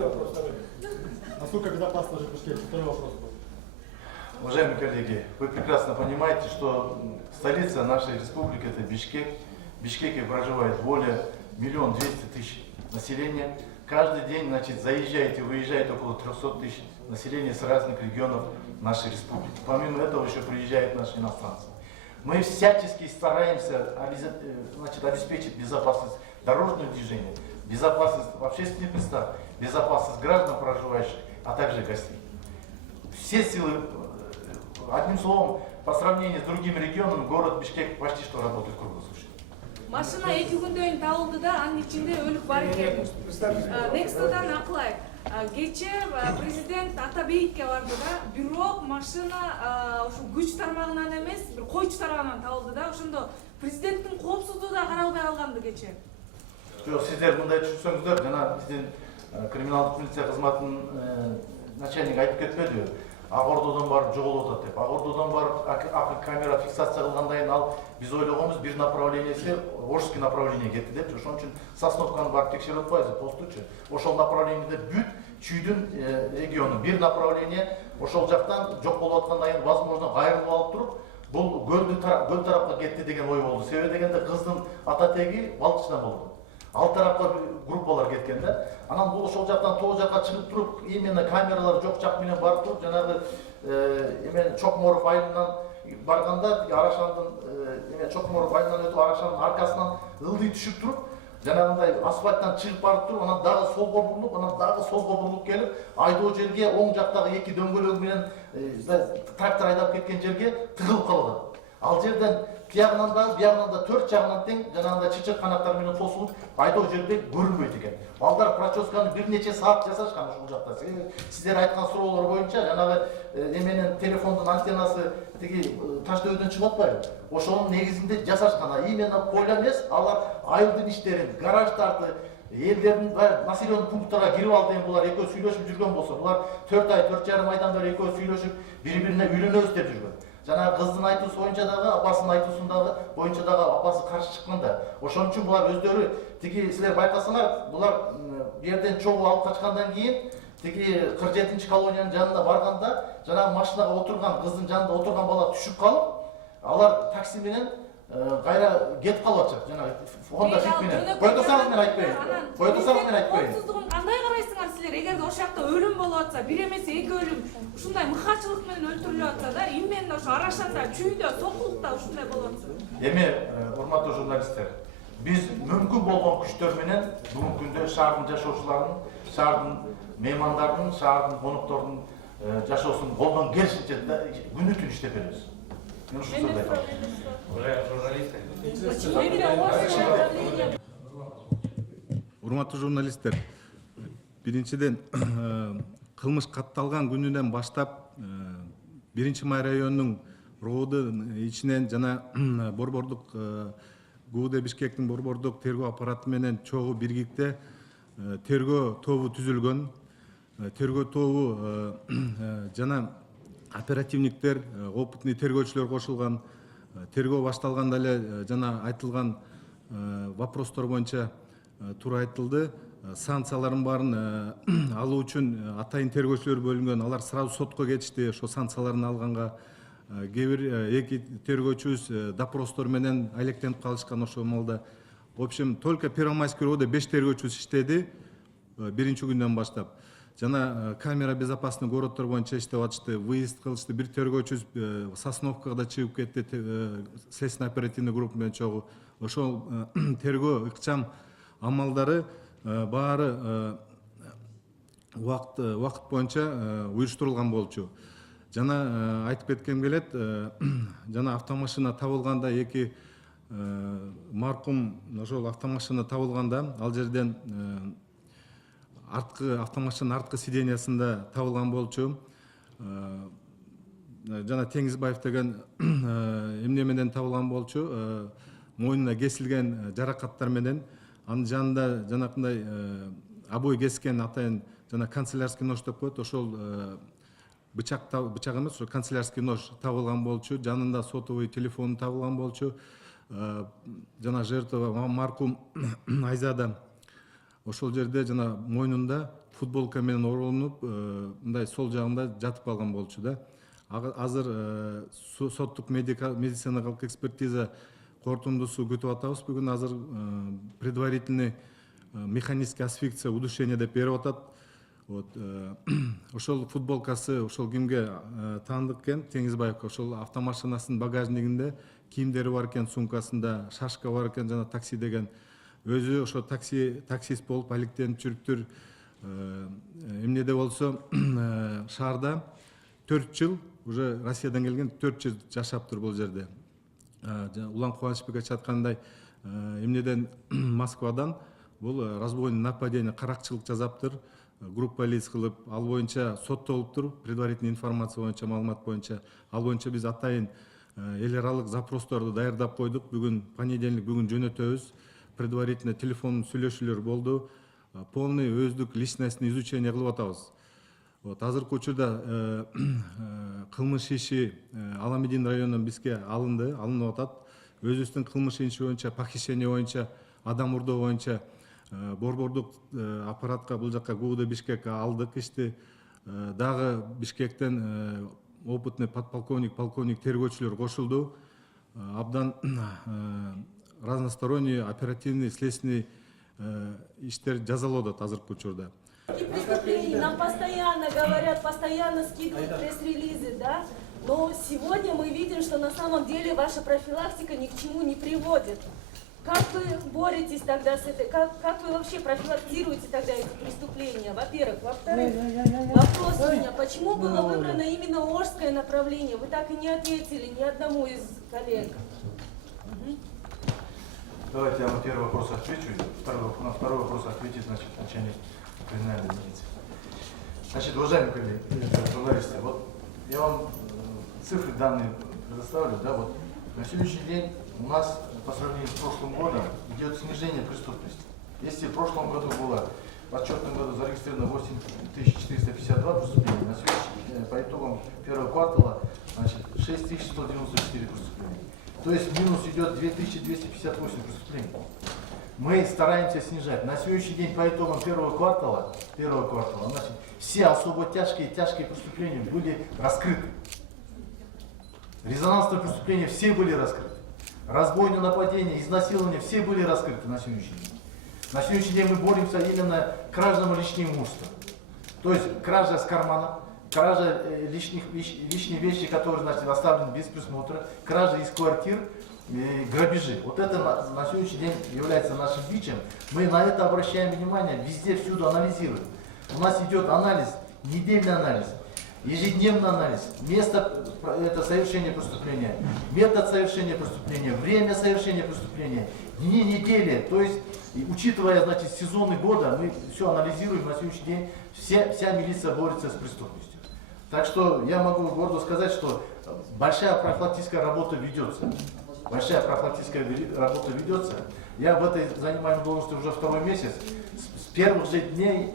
вопрос. Насколько безопасно жить в Бишкеке? Второй вопрос был. Уважаемые коллеги, вы прекрасно понимаете, что столица нашей республики это Бишкек. В Бишкеке проживает более 1 200 000 населения. Каждый день, значит, заезжаете, выезжает около 300 000 населения с разных регионов нашей республики. Помимо этого еще приезжают наши иностранцы. Мы всячески стараемся, значит, обеспечить безопасность дорожного движения, безопасность в общественных местах, безопасность граждан проживающих, а также гостей. Все силы, одним словом, по сравнению с другими регионами, город Бишкек почти что работает круглосуточно. Машина 2 күндөн кийин табылды да, анын ичинде өлүк бар экен. Некстадан акылайык. Кече президент Атабеевке барды да, бирок машина ушу күч тармагынан эмес, бир койчу тарабынан табылды да. Ошондо президенттин коопсуздугу да каралбай калганды кече. Жок, сиздер мындай түшүнсөңүздөр, жана биздин криминалдык милиция кызматынын начальниги айтып кетпедиби? Ак Ордодон барып жоголуп атат деп. Ак Ордодон барып камера фиксация кылгандан кийин ал биз ойлогонбуз бир направлениеси Орский направление кетти деп. Ошон үчүн Сосновканы барып текшерип атпайбыз, постучу. Ошол направлениеде бүт чүйдүн региону бир направление ошол жактан жок болуп аткандан кийин возможно кайрылып алып туруп бул көл тарапка кетти деген ой болду. Себеби дегенде кыздын ата теги балыкчыдан болду. Ал тарапка группалар кеткен да. Анан бул ошол жактан тоо жакка чыгып туруп, именно камералар жок жак менен барып туруп, жанагы эме Чокморов айылынан барганда Арашандын Чокморов айылынан өтүп Арашандын аркасынан ылдый түшүп туруп, жанагындай асфальттан чыгып барып туруп, анан дагы солго бурулуп, анан дагы солго бурулуп келип, айдоо жерге оң жактагы 2 дөңгөлөк менен трактор айдап кеткен жерге тыгылып калган. Ал жерден тиягынан да, биягынан да 4 жагынан тең, жанагындай чычыр канаттар менен тосулуп, айдоо жерде көрүнбөйт экен. Балдар проческаны бир нече саат жасашкан ушул жакта. Сиздер айткан суроолор боюнча жанагы эменин телефондун антеннасы тиги Таштөбөдөн чыгып атпайбы? Ошонун негизинде жасашкан. Именно поле эмес, алар айылдын иштерин, гараждарды, элдердин населенный пункттарга кирип алды эми булар экөө сүйлөшүп жүргөн болсо, булар 4 ай, 4,5 айдан бери экөө сүйлөшүп, бири-бирине үйлөнөбүз деп жүргөн. Жана кыздын айтуусу боюнча дагы, апасынын айтуусун дагы боюнча дагы апасы каршы чыккан да. Ошон үчүн булар өздөрү тиги силер байкасаңар, булар бу жерден чогуу алып качкандан кийин тиги 47-чи колониянын жанына барганда, жанагы машинага отурган кыздын жанында отурган бала түшүп калып, алар такси менен кайра кетип калып атышат. Жанагы Honda Fit менен. Койтосаңыз мен айтпайм. Койтосаңыз мен айтпайм. Коопсуздугун кандай карайсыңар силер? Эгерде ошол жакта өлүм болуп атса, бир эмес 2 өлүм, ушундай мыкаачылык менен өлтүрүлүп атса да, именно ошо Арашанда, чүйдө, сокулукта ушундай болуп атса. Эми, урматтуу журналисттер, Biz mümkün болгон күчтөр менен бүгүнкү күндө шаардын жашоочуларынын, шаардын меймандардын, шаардын коноктордун жашоосун колдон келишинче күнү түнү иштеп беребиз. Мен ушул сөздү айтам. Уважаемые журналисты, Урматтуу журналисттер, биринчиден кылмыш катталган күнүнөн баштап 1-Май районунун РООдун ичинен жана борбордук ГУД Бишкектин борбордук тергөө аппараты менен чогуу биргикте тергөө тобу түзүлгөн. Тергөө тобу жана оперативниктер, опытный тергөөчүлөр кошулган. Тергөө башталганда эле жана айтылган вопростор боюнча туура айтылды. Санкциялардын баарын алуу үчүн атайын тергөөчүлөр бөлүнгөн. Алар сразу сотко кетишти. Ошо санкцияларын алганга кээ бир эки тергөөчүбүз допростор менен алектенип калышкан ошол маалда. В общем, только Первомайский РООдо 5 тергөөчүбүз иштеди 1-күндөн баштап. Жана камера безопасный городдор боюнча иштеп атышты, выезд кылышты. Бир тергөөчүбүз Сосновкага да чыгып кетти, следственно оперативный группа менен чогуу. Ошол тергөө ыкчам амалдары баары убакыт боюнча уюштурулган болчу. Жана айтып кеткем келет, жана автомашина табылганда эки маркум ошол автомашина табылганда ал жерден автомашинанын арткы сидениясында табылган болчу. Жана Теңизбаев деген эмне менен табылган болчу, мойнуна кесилген жаракаттар менен. Анын жанында жанакындай обой кескен атайын жана канцелярский нож деп коет, ошол бычак эмес, ошо канцелярский нож табылган болчу. Жанында сотовый телефон табылган болчу. Жана жертва маркум Айзада ошол жерде жана мойнунда футболка менен оролунуп, мындай сол жагында жатып калган болчу да. Азыр соттук медициналык экспертиза корутундусу күтүп атабыз. Бүгүн азыр предварительный механический асфикция, удушение деп берип атат. Ошол футболкасы ошол кимге таандык экен, Теңизбаевга. Ошол автомашинасынын багажникинде кийимдери бар экен, сумкасында шашка бар экен, жана такси деген. Өзү ошо таксист болуп алектенип жүрүптүр. Эмнеде болсо шаарда 4 жыл уже Россиядан келген 4 жыл жашаптыр бул жерде. Улан Кубанычбек айткандай, эмнеден Москвадан бул разбойный нападение, каракчылык жазаптыр. Группа лиц кылып, ал боюнча соттолуптур. Предварительный информация боюнча, маалымат боюнча. Ал боюнча биз атайын эл аралык запросторду даярдап койдук. Бүгүн понедельник, бүгүн жөнөтөбүз. Предварительно телефон сүйлөшүүлөр болду. Полный өздүк личностный изучение кылып атабыз. Азыркы учурда кылмыш иши Аламедин районунан бизге алынып атат. Өзүбүздүн кылмыш иши боюнча, похищение боюнча, адам урдоо боюнча борбордук аппаратка, бул жакка ГУД Бишкекке алдык ишти. Дагы Бишкектен опытный подполковник, полковник тергөөчүлөр кошулду. Абдан разносторонний, оперативный, следственный иштер жазалып атат азыркы учурда. Нам постоянно говорят, постоянно скидывают пресс-релизы, да? Но сегодня мы видим, что на самом деле ваша профилактика ни к чему не приводит. Как вы боретесь тогда с этой, как вы вообще профилактируете тогда эти преступления, во-первых? Во-вторых, вопрос у меня, почему было выбрано именно Ожское направление? Вы так и не ответили ни одному из коллег. Давайте я на первый вопрос отвечу. На второй вопрос ответит, значит, начальник криминальной милиции. Значит, уважаемые коллеги, журналисты, вот я вам цифры, данные предоставлю, да, вот на сегодняшний день у нас по сравнению с прошлым годом идет снижение преступности. Если в прошлом году было, в отчетном году зарегистрировано 8452 преступления, на сегодня по итогам первого квартала, значит, 6194 преступления. То есть минус идет 2258 преступлений. Мы стараемся снижать. На сегодняшний день по итогам первого квартала, значит, все особо тяжкие преступления были раскрыты. Резонансные преступления все были раскрыты. Разбойные нападения, изнасилования все были раскрыты на сегодняшний день. На сегодняшний день мы боремся именно кражам личного имущества. То есть кража с кармана, кража лишние вещи, которые, значит, оставлены без присмотра, кража из квартир грабежи. Вот это на сегодняшний день является нашим бичем. Мы на это обращаем внимание, везде, всюду анализируем. У нас идет анализ, недельный анализ, ежедневный анализ, место это совершения преступления, метод совершения преступления, время совершения преступления, дни недели. То есть, учитывая, значит, сезоны года, мы все анализируем. На сегодняшний день вся милиция борется с преступностью. Так что я могу гордо сказать, что большая профилактическая работа ведется. Большая профилактическая работа ведется. Я в этой занимаемой должности уже 2-й месяц. С первых же дней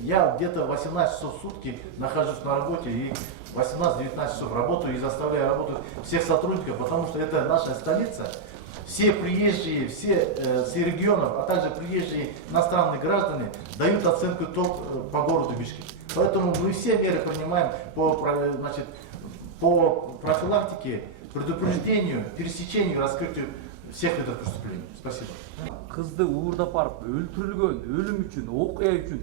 я где-то 18 часов в сутки нахожусь на работе и 18-19 часов работаю и заставляю работать всех сотрудников, потому что это наша столица. Все приезжие, все с регионов, а также приезжие иностранные граждане дают оценку по городу Бишкек. Поэтому мы все меры принимаем по профилактике, предупреждению, пересечению, раскрытию всех видов преступлений. Спасибо. Кызды уурдап барып өлтүрүлгөн өлүм үчүн, окуя үчүн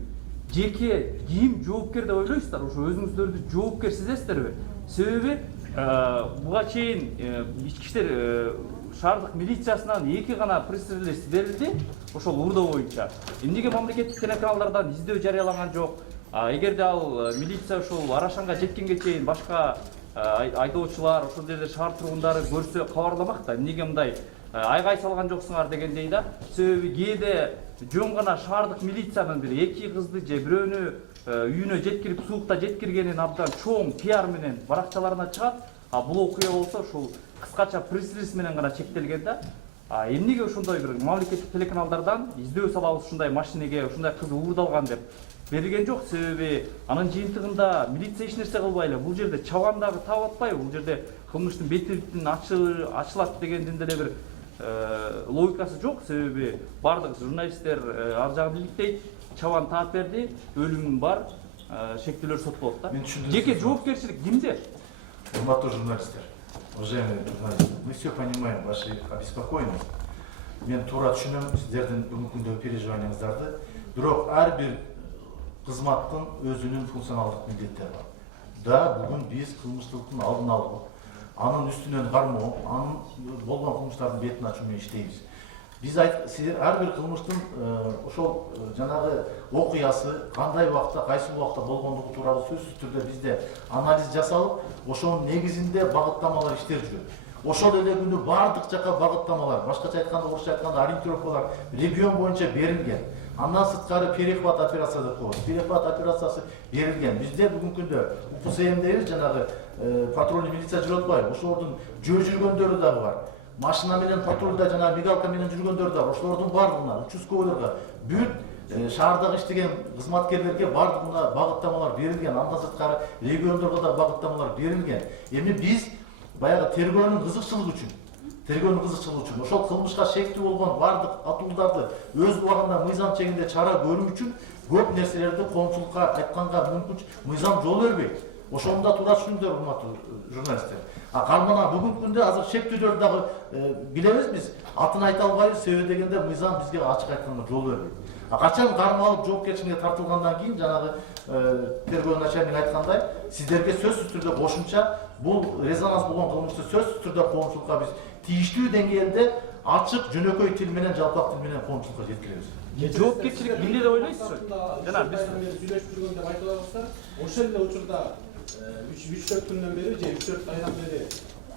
жеке ким жоопкер деп ойлойсуздар? Ошо өзүңүздөрдү жоопкер сезесиздерби? Себеби буга чейин ички иштер шаардык милициясынан 2 гана пресс-релиз берилди ошол уурдоо боюнча. Эмнеге мамлекеттик телеканалдардан издөө жарыялаган жок? Эгерде ал милиция ошол Арашанга жеткенге чейин башка айдоочулар, ошол жерде шаар тургундары көрсө кабарламак да, эмнеге мындай айгай салган жоксуңар дегендей да. Себеби кээде жөн гана шаардык милициянын бир 2 кызды же бирөөнү үйүнө жеткирип суукта жеткиргенин абдан чоң пиар менен баракчаларына чыгат. Бул окуя болсо ушул кыскача пресс-релиз менен гана чектелген да. Эмнеге ошондой бир мамлекеттик телеканалдардан издөө салабыз ушундай машинеге ушундай кыз уурдалган деп берилген жок. Себеби анын жыйынтыгында милиция эч нерсе кылбай эле бул жерде чабан дагы таап атпайбы? Бул жерде кылмыштын бети ачылат дегендин деле бир логикасы жок. Себеби бардык журналисттер ар жагын иликтейт, чабан таап берди, өлүм бар, шектелер соттолот да. Жеке жоопкерчилик кимде? Урматтуу журналисттер, уважаемые журналисты, мы все понимаем вашу обеспокоенность. Мен туура түшүнөм сиздердин бүгүнкү күндөгү переживанияңыздарды. Бирок ар бир кызматтын өзүнүн функционалдык милдеттери бар. Да, бүгүн биз кылмыштылыктын алдын алуу, анын үстүнөн кармоо, анын болгон кылмыштардын бетин ачуу менен иштейбиз. Биз сиздер ар бир кылмыштын ошол жанагы окуясы кандай убакта, кайсы убакта болгондугу тууралуу сөзсүз түрдө бизде анализ жасалып, ошонун негизинде багыттамалар иштер жүрөт. Ошол эле күнү бардык жака багыттамалар, башкача айтканда, орусча айтканда ориентировкалар регион боюнча берилген. Андан сырткары перехват операция деп коебуз. Перехват операциясы берилген. Бизде бүгүнкү күндө УПСМдеги жанагы патрульный милиция жүрүп атпайбы? Ошолордун жөө жүргөндөрү дагы бар. Машина менен патрульда жана мигалка менен жүргөндөр да бар. Ошолордун бардыгына, участковыйларга, бүт шаардагы иштеген кызматкерлерге бардыгына багыттамалар берилген. Андан сырткары региондорго да багыттамалар берилген. Эми биз баягы тергөөнүн кызыкчылыгы үчүн, ошол кылмышка шектүү болгон бардык атуулдарды өз убагында мыйзам чегинде чара көрүү үчүн көп нерселерди коомчулукка айтканга мүмкүн мыйзам жол бербейт. Ошону да туура түшүндүр, урматтуу журналисттер. Мына бүгүнкү күндө азыр шектүүдөрдү дагы билебиз биз. Атын айта албайбыз, себеби дегенде мыйзам бизге ачык айтканда жол бербейт. Качан кармалып жоопкерчиликке тартылгандан кийин жанагы тергөө начальник айткандай, сиздерге сөзсүз түрдө кошумча бул резонанс болгон кылмышты сөзсүз түрдө коомчулукка биз тийиштүү деңгээлде ачык, жөнөкөй тил менен, жалпак тил менен коомчулукка жеткиребиз. Жоопкерчилик кимде деп ойлойсузбу? Жана биз сүйлөшүп жүргөн деп айтып атасыздар. Ошол эле учурда 3-4 күндөн бери же 3-4 айдан бери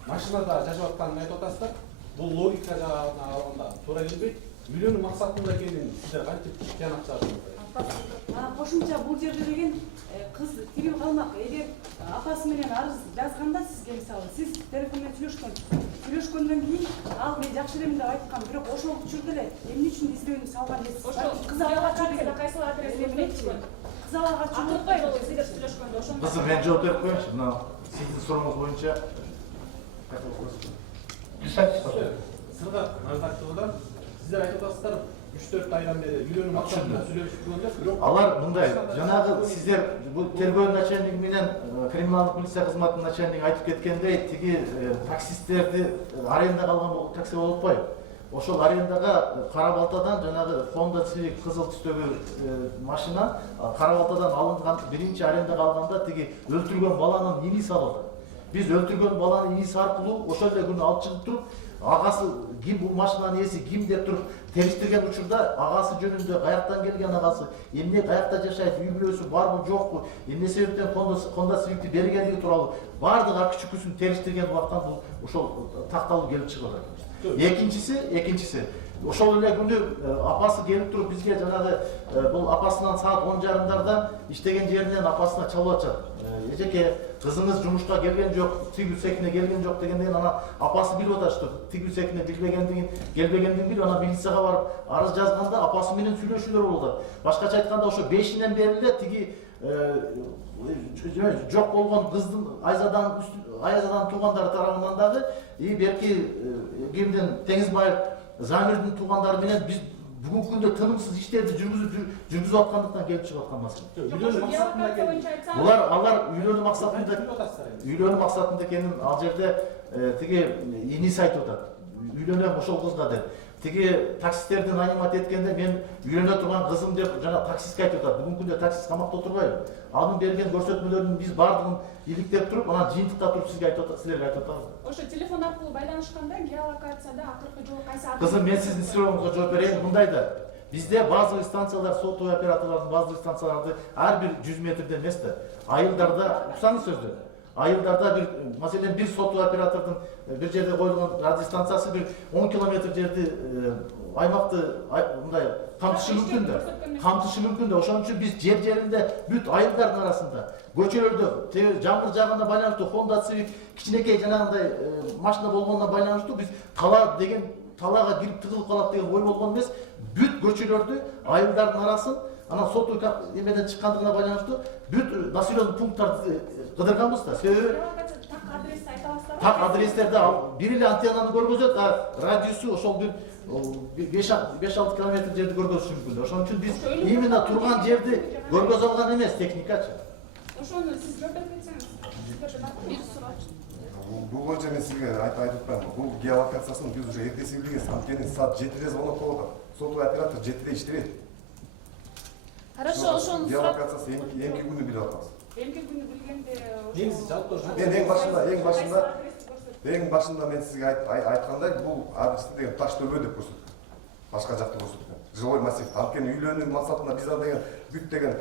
машинада жашап атканын айтып атасыздар. Бул логика жагынан алганда туура келбейт. Үйлөнүү максатында экенин сиздер кантип тыянак чыгасыздар? Кошумча бул жерде деген кыз тирип калмак. Эгер апасы менен арыз жазганда сизге мисалы сиз телефон менен сүйлөшкөндөн кийин ал мен жакшы элем деп айткан, бирок ошол учурда эле эмне үчүн издөөнү салган эмессиз? Кыз алга чыкты. Кайсыл адрес менен? Кыз алга чыкпайбы сиздер сүйлөшкөндө ошондо? Кызым, мен жооп берип коеюнчу. Мына сиздин сурооңуз боюнча сырга ардактуулар, сиздер айтып атасыздар 3-4 айдан бери үйлөнүү максатында сүйлөшүп жүргөндөр, бирок алар мындай, жанагы сиздер бул тергөө начальниги менен криминалдык милиция кызматынын начальниги айтып кеткендей, тиги таксисттерди арендага алган такси болуп атпайбы? Ошол арендага Кара Балтадан жанагы Honda Civic кызыл түстөгү машина Кара Балтадан алынган, биринчи арендага алганда тиги өлтүргөн баланын иниси алып атат. Биз өлтүргөн баланын иниси аркылуу ошол эле күнү алып чыгып туруп агасы ким, бул машинанын ээси ким деп туруп териштирген учурда агасы жөнүндө каяктан келген агасы, эмне каякта жашайт, үй бүлөсү барбы жокпу, эмне себептен Honda Civic'ти бергендиги тууралуу баардык ак чүкүсүн териштирген убакта бул ошол такталуу келип чыгып атат. Экинчиси ошол эле күнү апасы келип туруп бизге жанагы бул апасынан саат 10:30 иштеген жеринен апасына чалып атат. Эжеке, кызыңыз жумушка келген жок, тигүү секине келген жок дегенден анан апасы билип атат, что тигүү секине келбегендигин билип, анан милицияга барып арыз жазганда апасы менен сүйлөшүүлөр болуп атат. Башкача айтканда ошо 5-инен бери эле тиги жок болгон кыздын Айзадан туугандары тарабынан дагы берки кимдин Теңизбаев Замирдин туугандары менен биз бүгүнкү күндө тынымсыз иштерди жүргүзүп аткандыктан келип чыгып аткан маселе. Алар үйлөнүү максатында экенин ал жерде тиги иниси айтып атат. Үйлөнөм ошол кызга деп. Тиги таксисттерди нанимат эткенде мен үйлөнө турган кызым деп жана таксистке айтып атат. Бүгүнкү күндө таксист камакта отурбайбы? Анын берген көрсөтмөлөрүн биз баардыгын иликтеп туруп, анан жыйынтыкта туруп силерге айтып атабыз. Ошо телефон аркылуу байланышканда геолокацияда акыркы жолу кайсы Кызым, мен сиздин сурооңузга жооп берейин. Мындай да. Бизде базовый станциялар, сотовый операторлордун базовый станцияларды ар бир 100 метрден эмес да. Айылдарда, уксаңыз сөздү. Айылдарда бир, маселен, бир сотовый оператордун бир жерде коюлган радиостанциясы бир 10 километр жерди аймакты мындай камтышы мүмкүн да. Ошон үчүн биз жер-жеринде бүт айылдардын арасында, көчөлөрдө, жамгыр жаагына байланыштуу Honda Civic кичинекей жанагындай машина болгонуна байланыштуу биз талаага кирип тыгылып калат деген ой болгон эмес. Бүт көчөлөрдү, айылдардын арасын, анан соту эмеден чыккандыгына байланыштуу бүт населенный пункттарды кыдырганбыз да. Себеби так адрестерди бир эле антеннаны көргөзөт, радиусу ошол бир 5-6 километр жерди көргөзүшү мүмкүн. Ошон үчүн биз именно турган жерди көргөзө алган эмес, техникачы. Ошону сиз жооп берсеңиз. Бир суроо. Бул боюнча мен сизге айтып атпаймынбы. Бул геолокациясын биз уже эртеси билген, анткени саат 7-де звонок болуп атат. Сотовый оператор 7-де иштебейт. Хорошо, ошону сурап. Геолокациясы эмки күнү билип атабыз. Эмки күнү билгенде негизи жалпы эң башында мен сизге айткандай, бул адресте деген таш төбө деп көрсөткөн. Башка жакты көрсөткөн. Жилой массив. Анткени үйлөнүү максатында биз аны деген бүт деген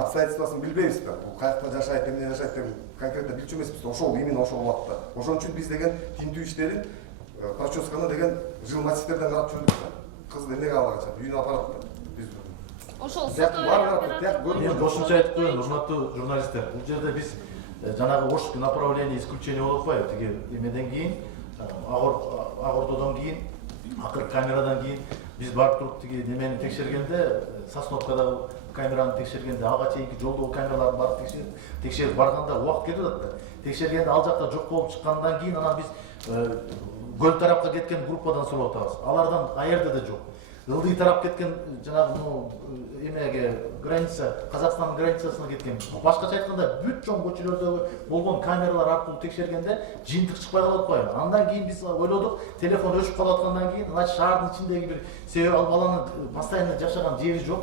обстоятельствосын билбейбиз да. Бул каякта жашайт, эмне жашайт деп конкретно билчү эмеспиз. Ошол именно ошол убакытта. Ошон үчүн биз деген тинтүү иштерин прочёсканы деген жыл массивтерден карап жүрдүк да. Кызды эмнеге ала качат? Үйүнө апарат да. Биз Ошол сотовый Мен кошумча айтып коеюн, урматтуу журналисттер. Бул жерде биз жанагы Оршк направление исключение болуп атпайбы? Тиги эмеден кийин, Агордодон кийин, акыркы камерадан кийин биз барып туруп тиги немени текшергенде, Сосновкадагы камераны текшергенде, ага чейинки жолдогу камераларды барып текшерип барганда убакыт кетип атат да. Текшергенде ал жакта жок болуп чыккандан кийин анан биз көл тарапка кеткен группадан сурап атабыз. Алардан аерде да жок. Ылдый тарап кеткен жанагы эмеге граница, Казакстандын границасына кеткен. Башкача айтканда бүт чоң көчөлөрдөгү болгон камералар аркылуу текшергенде жыйынтык чыкпай калып атпайбы? Андан кийин биз ойлодук, телефон өчүп калып аткандан кийин, значит шаардын ичиндеги бир себеби ал баланын постоянно жашаган жери жок.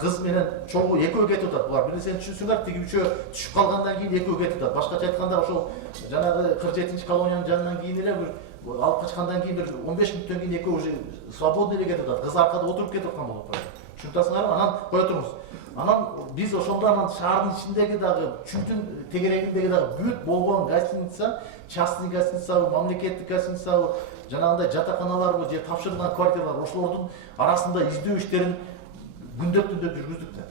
Кыз менен чогуу экөө кетип атат. Булар бир нерсени түшүнсүңөр, тиги үчөө түшүп калгандан кийин экөө кетип атат. Башкача айтканда ошол жанагы 47-колониянын жанынан кийин эле бир алып качкандан кийин бир 15 мүнөттөн кийин экөө уже свободный эле кетип атат. Кыз аркада отуруп кетип аткан болуп атат. Түшүнүп анан кое туруңуз. Анан биз ошондо анан шаардын ичиндеги дагы чүңтүн тегерегиндеги дагы бүт болгон гостиница, частный гостиницабы, мамлекеттик гостиницабы, жанагындай жатаканаларбы же тапшырылган квартиралар, ошолордун арасында издөө иштерин күндөп-түндөп жүргүздүк да.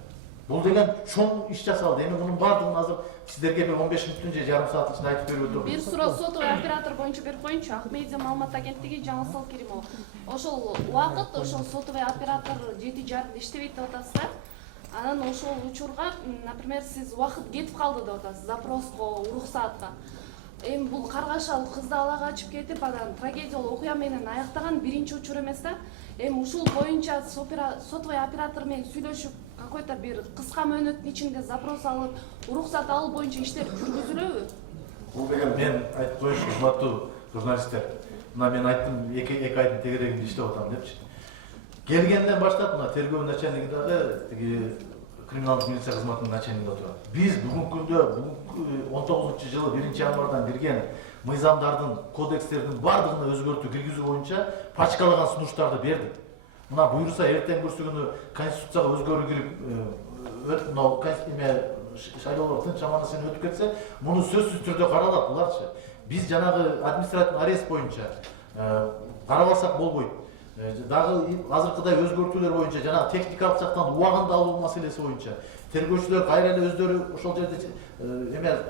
Бул деген чоң иш жасалды. Эми мунун баардыгын азыр сиздерге бир 15 мүнөттүн же жарым саат ичинде айтып берип өтөм. Бир суроо сотовый оператор боюнча берип коеюнчу. Акмедиа маалымат агенттиги Жаңысал Керимов. Ошол убакыт ошол сотовый оператор 7:30 иштебейт деп атасыздар. Анан ошол учурга, например, сиз убакыт кетип калды деп атасыз. Запроско, уруксатка. Эми бул каргашал кызды ала качып кетип, анан трагедиялуу окуя менен аяктаган биринчи учур эмес да. Эми ушул боюнча сотовый оператор менен сүйлөшүп, какой-то бир кыска мөөнөттүн ичинде запрос алып, уруксат алуу боюнча иштер жүргүзүлөбү? бул деген Мен айтып коеюнчу, урматтуу журналисттер. Мына мен айттым, 2 айдын тегерегинде иштеп атам депчи. Келгенден баштап мына тергөө начальниги дагы тиги криминалдык милиция кызматынын начальниги отурат. Биз бүгүнкү күндө 19-жылы 1-январдан кирген мыйзамдардын, кодекстердин бардыгына өзгөртүү киргизүү боюнча пачкалаган сунуштарды бердик. Мына буюрса эртең күрсүгүнү конституцияга өзгөрүү кирип, мынау шайлоолор тынч аман эсен өтүп кетсе, муну сөзсүз түрдө каралат буларчы. Биз жанагы административный арест боюнча карабасак болбойт. Дагы азыркыдай өзгөртүүлөр боюнча жана техникалык жактан убагында алуу маселеси боюнча тергөөчүлөр кайра эле өздөрү ошол жерде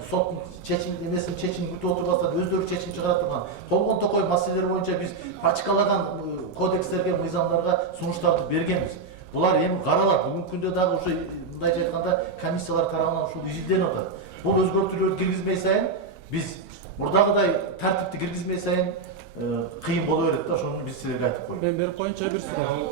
соттун чечимин күтүп отурбастан өздөрү чечим чыгара турган толгон токой маселелер боюнча биз пачкалаган кодекстерге, мыйзамдарга сунуштарды бергенбиз. Булар эми каралат. Бүгүнкү күндө дагы ушу мындайча айтканда комиссиялар тарабынан ушул изилденип атат. Бул өзгөртүүлөрдү киргизмей сайын биз мурдагыдай тартипти киргизмей сайын кыйын боло берет да, ошону биз силерге айтып коеюн. Мен берип коеюнчу бир суроо.